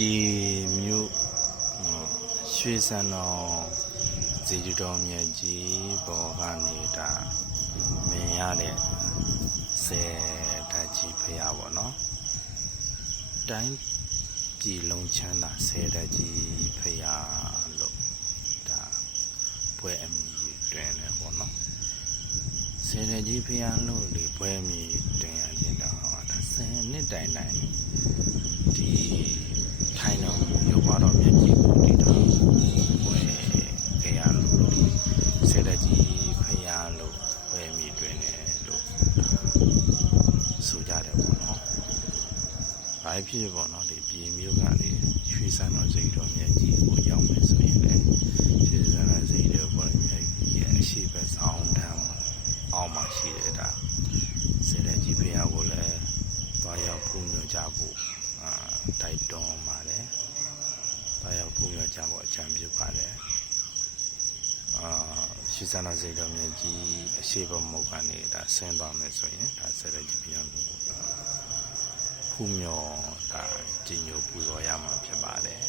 ပြည်မြို့ရွှေစံတော်ဇေဒီတော်မြတ်ကြီးဘောနေတာမင်းရတဲ့ဆယ်ဓာတ်ကြီးဖရာပေါ့နော်တိုင်းပြည်လုံးချမ်းသာဆယ်ဓာတ်ကြီးဖရာလို့ဒါပွဲအမည်တွင်တယ်ပေါ့နော်ဆယ်ဓာတ်ကြီးဖရာလို့ဒီပွဲအမည်တွင်ရခြင်းတော့ဒါဆယ်နှစ်တိုင်တိုင်ဒီထိုင်တော်မူရုပ်ပါတော်မြတ်ကြီးကိုတည်တော်ဝယ်ခဲ့ရလို့ဒီစေတကြီးဖရာလို့ဝယ်မိတွင်တယ်လို့ဆိုကြတယ်ပေါ့နော်။ဘာ ဖြစ်ပေါ့နော်ဒီပြည်မျိုးကနေရွှေစံတော်စိတ်တော်မြတ်ကြီးကိုရောက်မယ်ဆိုရင်လည်းရွှေစံတော်စိတ်တော်ပေါ်မြတ်ကြီးရဲ့အရှိပဲဆောင်ထမ်းအောင်မှရှိတယ်ဒါစေတကြီးဖရာကိုလည်းသွားရောက်ဖူးမြော်ကြဖို့အာတိုက်တွန်းပါတယ်။ဒါရောက်ပုံရကြဖို့အကြံပြုပါတယ်။အာရှီစနာစိတ်တော်မြတ်ကြီးအရှိဘမုတ်ကနေဒါဆင်းသွားမယ်ဆိုရင်ဒါဆက်ရကြည့်ပြန် ဖူးမြော်ဒါကြီးညိုပူဇော်ရမှာဖြစ်ပါတယ်